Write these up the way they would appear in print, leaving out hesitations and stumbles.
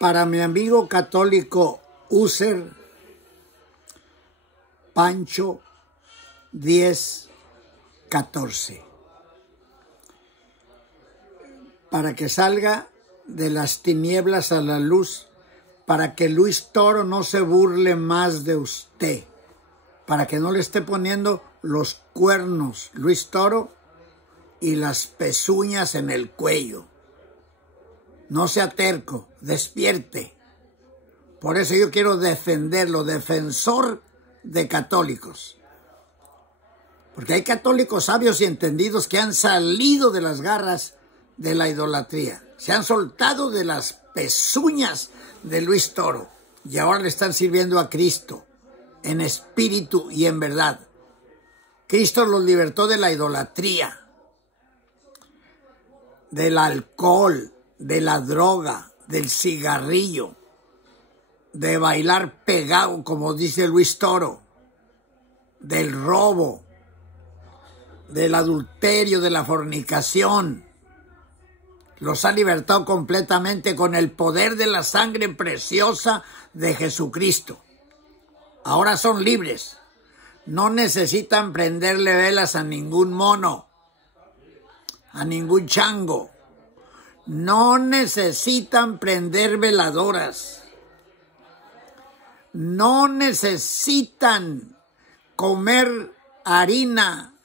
Para mi amigo católico User Pancho 10:14. Para que salga de las tinieblas a la luz, para que Luis Toro no se burle más de usted, para que no le esté poniendo los cuernos Luis Toro y las pezuñas en el cuello. No sea terco, despierte. Por eso yo quiero defenderlo, defensor de católicos. Porque hay católicos sabios y entendidos que han salido de las garras de la idolatría. Se han soltado de las pezuñas de Luis Toro y ahora le están sirviendo a Cristo en espíritu y en verdad. Cristo los libertó de la idolatría, del alcohol, de la droga, del cigarrillo, de bailar pegado, como dice Luis Toro, del robo, del adulterio, de la fornicación. Los ha libertado completamente con el poder de la sangre preciosa de Jesucristo. Ahora son libres. No necesitan prenderle velas a ningún mono, a ningún chango. No necesitan prender veladoras. No necesitan comer harina.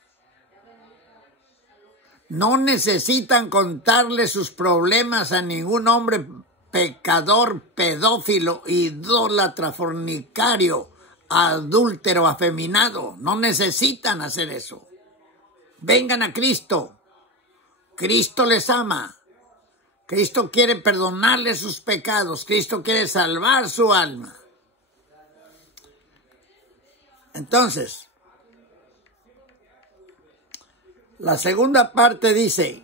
No necesitan contarle sus problemas a ningún hombre pecador, pedófilo, idólatra, fornicario, adúltero, afeminado. No necesitan hacer eso. Vengan a Cristo. Cristo les ama. Cristo quiere perdonarles sus pecados. Cristo quiere salvar su alma. Entonces, la segunda parte dice: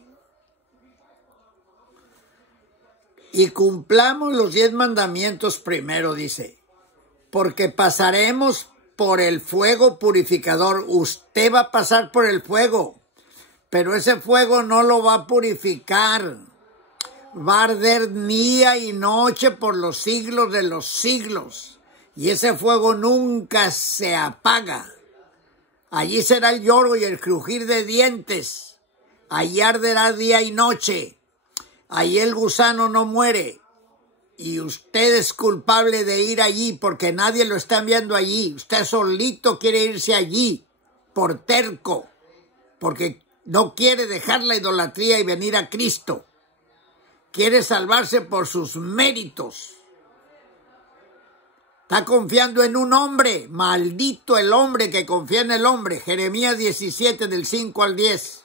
y cumplamos los 10 mandamientos primero, dice, porque pasaremos por el fuego purificador. Usted va a pasar por el fuego, pero ese fuego no lo va a purificar. Va a arder día y noche por los siglos de los siglos. Y ese fuego nunca se apaga. Allí será el lloro y el crujir de dientes. Allí arderá día y noche. Allí el gusano no muere. Y usted es culpable de ir allí porque nadie lo está enviando allí. Usted solito quiere irse allí por terco, porque no quiere dejar la idolatría y venir a Cristo. Quiere salvarse por sus méritos. Está confiando en un hombre. Maldito el hombre que confía en el hombre. Jeremías 17, del 5 al 10.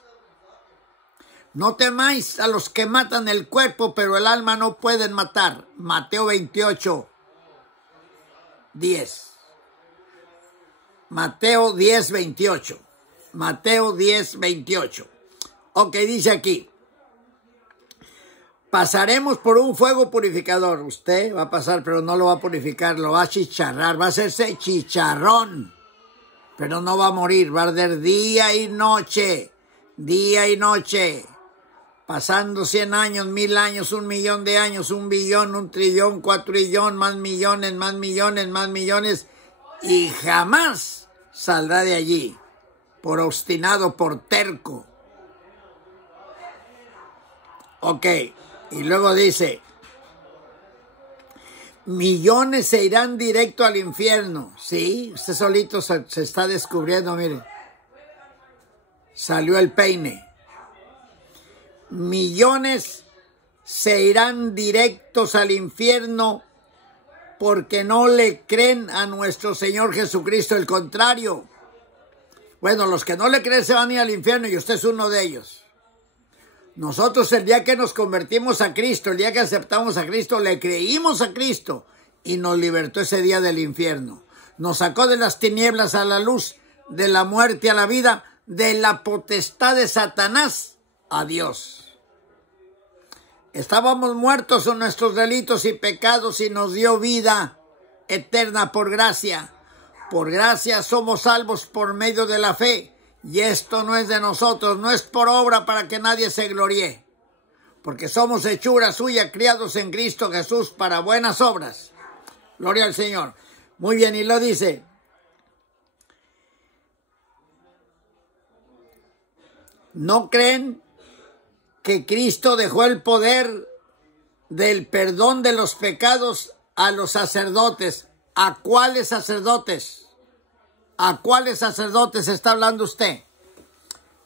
No temáis a los que matan el cuerpo, pero el alma no pueden matar. Mateo 28, 10. Mateo 10, 28. Mateo 10, 28. Ok, dice aquí: pasaremos por un fuego purificador. Usted va a pasar, pero no lo va a purificar, lo va a chicharrar, va a hacerse chicharrón, pero no va a morir, va a arder día y noche, pasando 100 años, 1000 años, 1.000.000 de años, 1 billón, 1 trillón, 4 trillón, más millones, más millones, más millones, y jamás saldrá de allí, por obstinado, por terco. Ok. Y luego dice: millones se irán directo al infierno. Sí, usted solito se está descubriendo, mire. Salió el peine. Millones se irán directos al infierno porque no le creen a nuestro Señor Jesucristo. El contrario. Bueno, los que no le creen se van a ir al infierno y usted es uno de ellos. Nosotros el día que nos convertimos a Cristo, el día que aceptamos a Cristo, le creímos a Cristo y nos libertó ese día del infierno. Nos sacó de las tinieblas a la luz, de la muerte a la vida, de la potestad de Satanás a Dios. Estábamos muertos en nuestros delitos y pecados y nos dio vida eterna por gracia. Por gracia somos salvos por medio de la fe. Y esto no es de nosotros, no es por obra para que nadie se gloríe. porque somos hechura suya, criados en Cristo Jesús para buenas obras. Gloria al Señor. Muy bien, y lo dice. ¿No creen que Cristo dejó el poder del perdón de los pecados a los sacerdotes? ¿A cuáles sacerdotes? ¿A cuáles sacerdotes está hablando usted?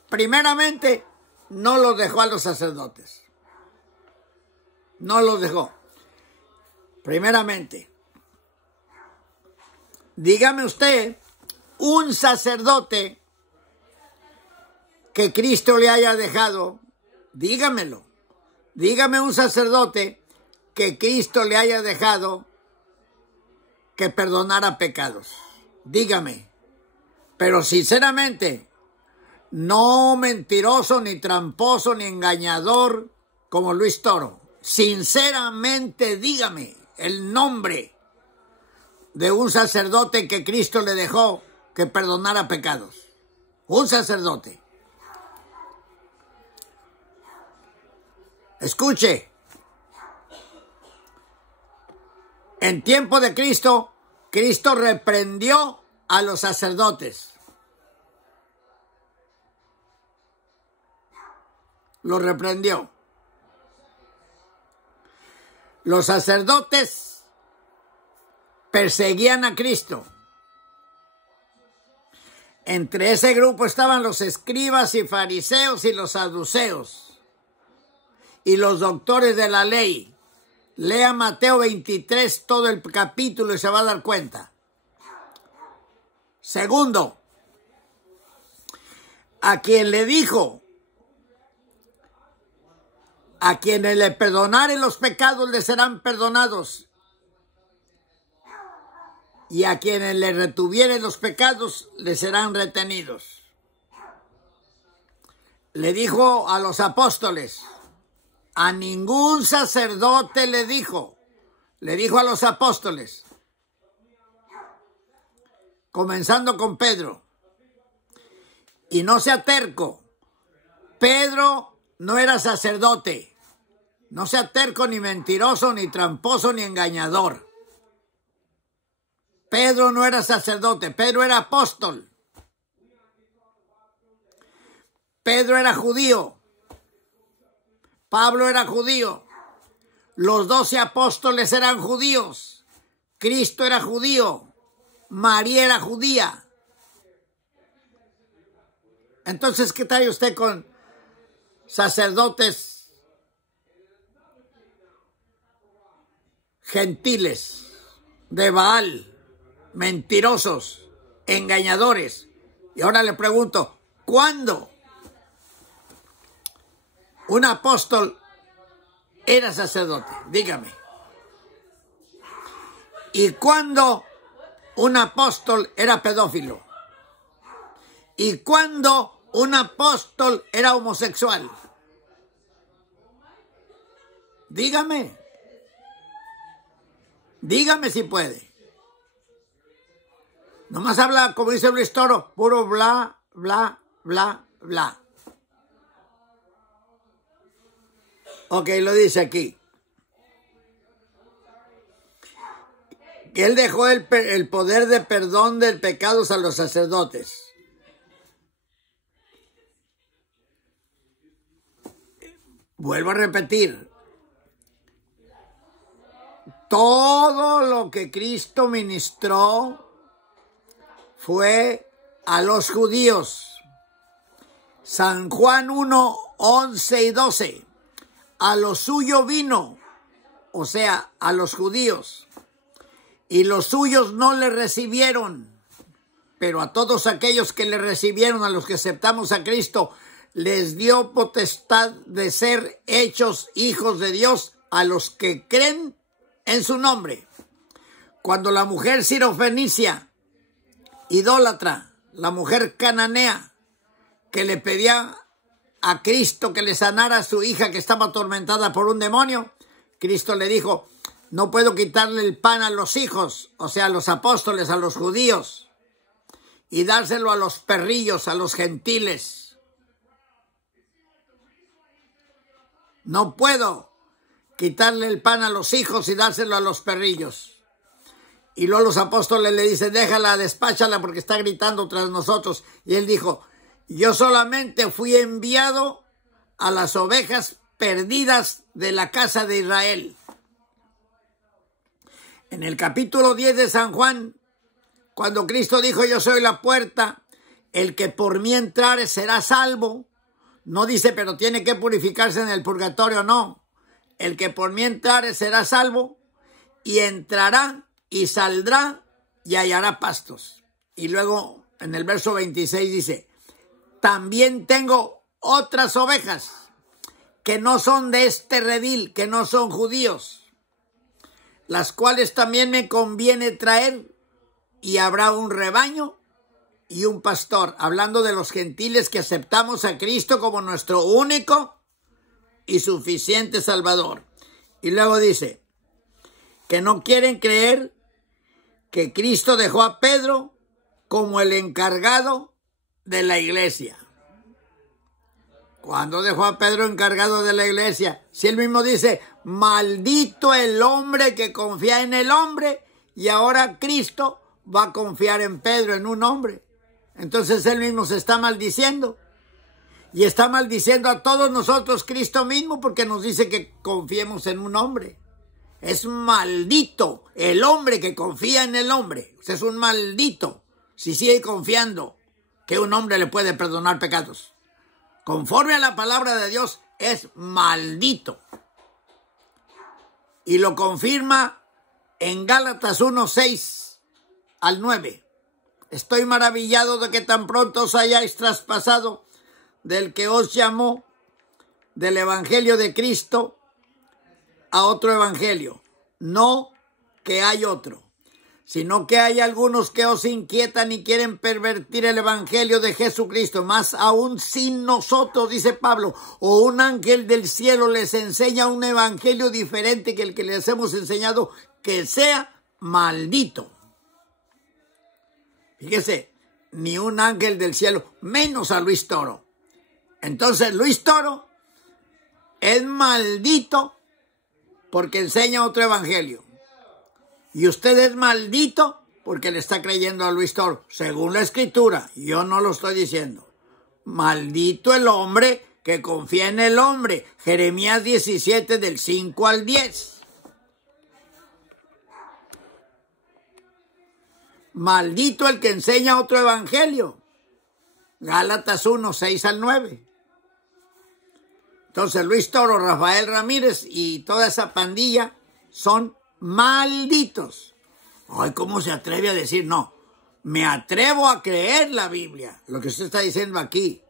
Primeramente, no los dejó a los sacerdotes. No los dejó. Primeramente. Dígame usted un sacerdote que Cristo le haya dejado. Dígamelo. Dígame un sacerdote que Cristo le haya dejado que perdonara pecados. Dígame. Pero sinceramente, no mentiroso, ni tramposo, ni engañador como Luis Toro. Sinceramente, dígame el nombre de un sacerdote que Cristo le dejó que perdonara pecados. Un sacerdote. Escuche. En tiempo de Cristo, Cristo reprendió a los sacerdotes. Los reprendió. Los sacerdotes perseguían a Cristo. Entre ese grupo estaban los escribas y fariseos y los saduceos y los doctores de la ley. Lea Mateo 23, todo el capítulo, y se va a dar cuenta. Segundo, a quien le dijo: a quienes le perdonaren los pecados les serán perdonados, y a quienes le retuvieren los pecados les serán retenidos. Le dijo a los apóstoles. A ningún sacerdote le dijo a los apóstoles, comenzando con Pedro. Y no sea terco. Pedro no era sacerdote. No sea terco, ni mentiroso, ni tramposo, ni engañador. Pedro no era sacerdote. Pedro era apóstol. Pedro era judío. Pablo era judío. Los 12 apóstoles eran judíos. Cristo era judío. María era judía. Entonces, ¿qué trae usted con sacerdotes gentiles de Baal, mentirosos, engañadores? Y ahora le pregunto, ¿cuándo un apóstol era sacerdote? Dígame. ¿Y cuándo un apóstol era pedófilo? ¿Y cuándo un apóstol era homosexual? Dígame. Dígame si puede. Nomás habla, como dice Luis Toro, puro bla, bla, bla, bla. Ok, lo dice aquí. Que él dejó el poder de perdón de pecados a los sacerdotes. Vuelvo a repetir. Todo lo que Cristo ministró fue a los judíos. San Juan 1, 11 y 12. A lo suyo vino, o sea, a los judíos, y los suyos no le recibieron, pero a todos aquellos que le recibieron, a los que aceptamos a Cristo, les dio potestad de ser hechos hijos de Dios, a los que creen en su nombre. Cuando la mujer sirofenicia, idólatra, la mujer cananea, que le pedía a Cristo que le sanara a su hija que estaba atormentada por un demonio, Cristo le dijo: no puedo quitarle el pan a los hijos, o sea, a los apóstoles, a los judíos, y dárselo a los perrillos, a los gentiles. No puedo quitarle el pan a los hijos y dárselo a los perrillos. Y luego los apóstoles le dicen, déjala, despáchala porque está gritando tras nosotros. Y él dijo, yo solamente fui enviado a las ovejas perdidas de la casa de Israel. En el capítulo 10 de San Juan, cuando Cristo dijo, yo soy la puerta, el que por mí entrare será salvo. No dice, pero tiene que purificarse en el purgatorio, no. El que por mí entrare será salvo y entrará y saldrá y hallará pastos. Y luego en el verso 26 dice, también tengo otras ovejas que no son de este redil, que no son judíos, las cuales también me conviene traer, y habrá un rebaño y un pastor, hablando de los gentiles que aceptamos a Cristo como nuestro único y suficiente Salvador. Y luego dice que no quieren creer que Cristo dejó a Pedro como el encargado de la iglesia. ¿Cuándo dejó a Pedro encargado de la iglesia? Si él mismo dice, maldito el hombre que confía en el hombre, y ahora Cristo va a confiar en Pedro, en un hombre. Entonces él mismo se está maldiciendo. Y está maldiciendo a todos nosotros Cristo mismo porque nos dice que confiemos en un hombre. Es maldito el hombre que confía en el hombre. O sea, es un maldito si sigue confiando que un hombre le puede perdonar pecados. Conforme a la palabra de Dios, es maldito. Y lo confirma en Gálatas 1:6 al 9. Estoy maravillado de que tan pronto os hayáis traspasado del que os llamó del evangelio de Cristo a otro evangelio. No que hay otro, sino que hay algunos que os inquietan y quieren pervertir el evangelio de Jesucristo, más aún sin nosotros, dice Pablo, o un ángel del cielo les enseña un evangelio diferente que el que les hemos enseñado, que sea maldito. Fíjese, ni un ángel del cielo, menos a Luis Toro. Entonces Luis Toro es maldito porque enseña otro evangelio. Y usted es maldito porque le está creyendo a Luis Toro, según la Escritura. Yo no lo estoy diciendo. Maldito el hombre que confía en el hombre. Jeremías 17 del 5 al 10. Maldito el que enseña otro evangelio. Gálatas 1, 6 al 9. Entonces Luis Toro, Rafael Ramírez y toda esa pandilla son malditos. Ay, ¿cómo se atreve a decir no? Me atrevo a creer la Biblia, lo que usted está diciendo aquí,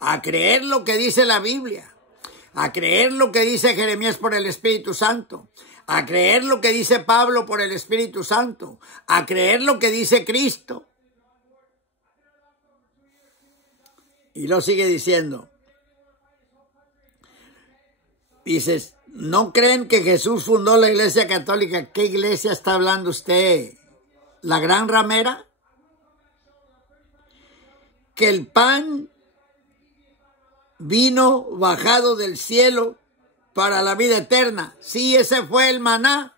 a creer lo que dice la Biblia, a creer lo que dice Jeremías por el Espíritu Santo, a creer lo que dice Pablo por el Espíritu Santo, a creer lo que dice Cristo. Y lo sigue diciendo. Dices, ¿no creen que Jesús fundó la Iglesia Católica? ¿Qué iglesia está hablando usted? ¿La Gran Ramera? Que el pan vino bajado del cielo para la vida eterna. Sí, ese fue el maná.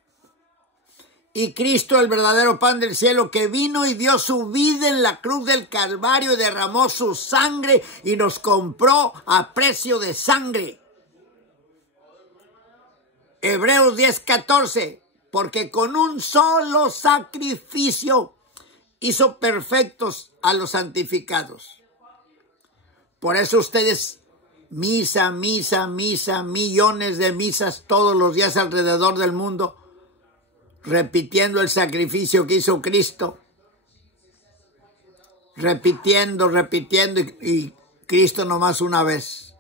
Y Cristo, el verdadero pan del cielo, que vino y dio su vida en la cruz del Calvario y derramó su sangre y nos compró a precio de sangre. Hebreos 10:14, porque con un solo sacrificio hizo perfectos a los santificados. Por eso ustedes, misa, millones de misas todos los días alrededor del mundo, repitiendo el sacrificio que hizo Cristo, repitiendo, y Cristo nomás una vez,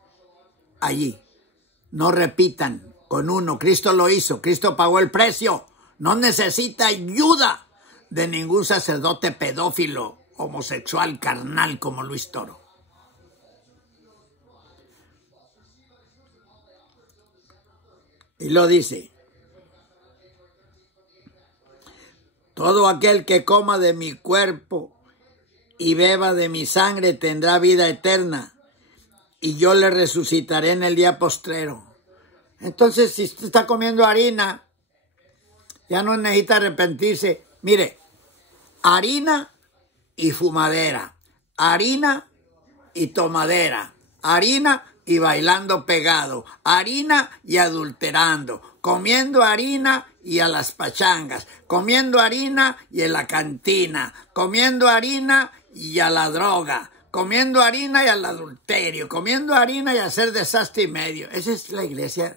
allí. No repitan con uno, Cristo lo hizo, Cristo pagó el precio, no necesita ayuda de ningún sacerdote pedófilo, homosexual, carnal como Luis Toro. Y lo dice, todo aquel que coma de mi cuerpo y beba de mi sangre tendrá vida eterna, y yo le resucitaré en el día postrero. Entonces, si usted está comiendo harina, ya no necesita arrepentirse. Mire, harina y fumadera, harina y tomadera, harina y bailando pegado, harina y adulterando, comiendo harina y a las pachangas, comiendo harina y en la cantina, comiendo harina y a la droga, comiendo harina y al adulterio, comiendo harina y a hacer desastre y medio. Esa es la iglesia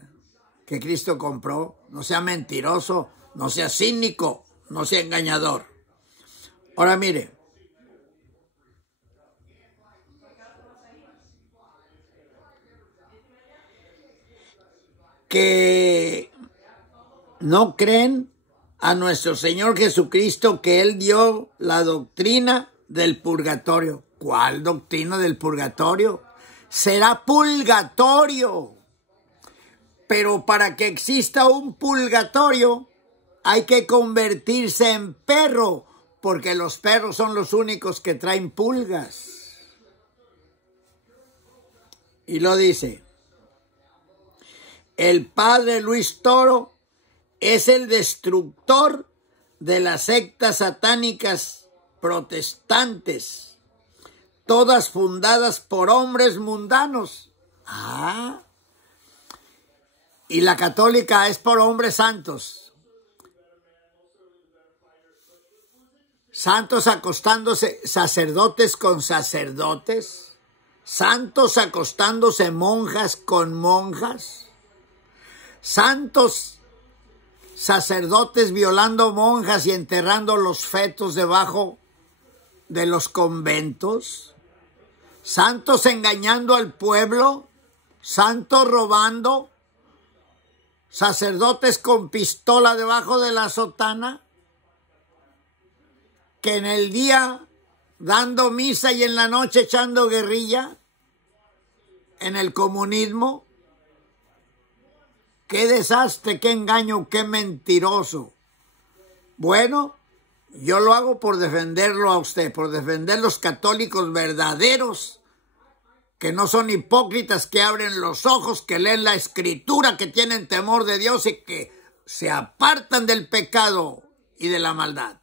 que Cristo compró. No sea mentiroso, no sea cínico, no sea engañador. Ahora mire, que no creen a nuestro Señor Jesucristo, que Él dio la doctrina del purgatorio. ¿Cuál doctrina del purgatorio? Será purgatorio. Pero para que exista un purgatorio hay que convertirse en perro, porque los perros son los únicos que traen pulgas. Y lo dice, el padre Luis Toro es el destructor de las sectas satánicas protestantes, todas fundadas por hombres mundanos. Y la católica es por hombres santos. Santos acostándose, sacerdotes con sacerdotes, santos acostándose monjas con monjas, santos sacerdotes violando monjas y enterrando los fetos debajo de los conventos, santos engañando al pueblo, santos robando, sacerdotes con pistola debajo de la sotana, que en el día dando misa y en la noche echando guerrilla en el comunismo. ¡Qué desastre, qué engaño, qué mentiroso! Bueno, yo lo hago por defenderlo a usted, por defender los católicos verdaderos, que no son hipócritas, que abren los ojos, que leen la Escritura, que tienen temor de Dios y que se apartan del pecado y de la maldad.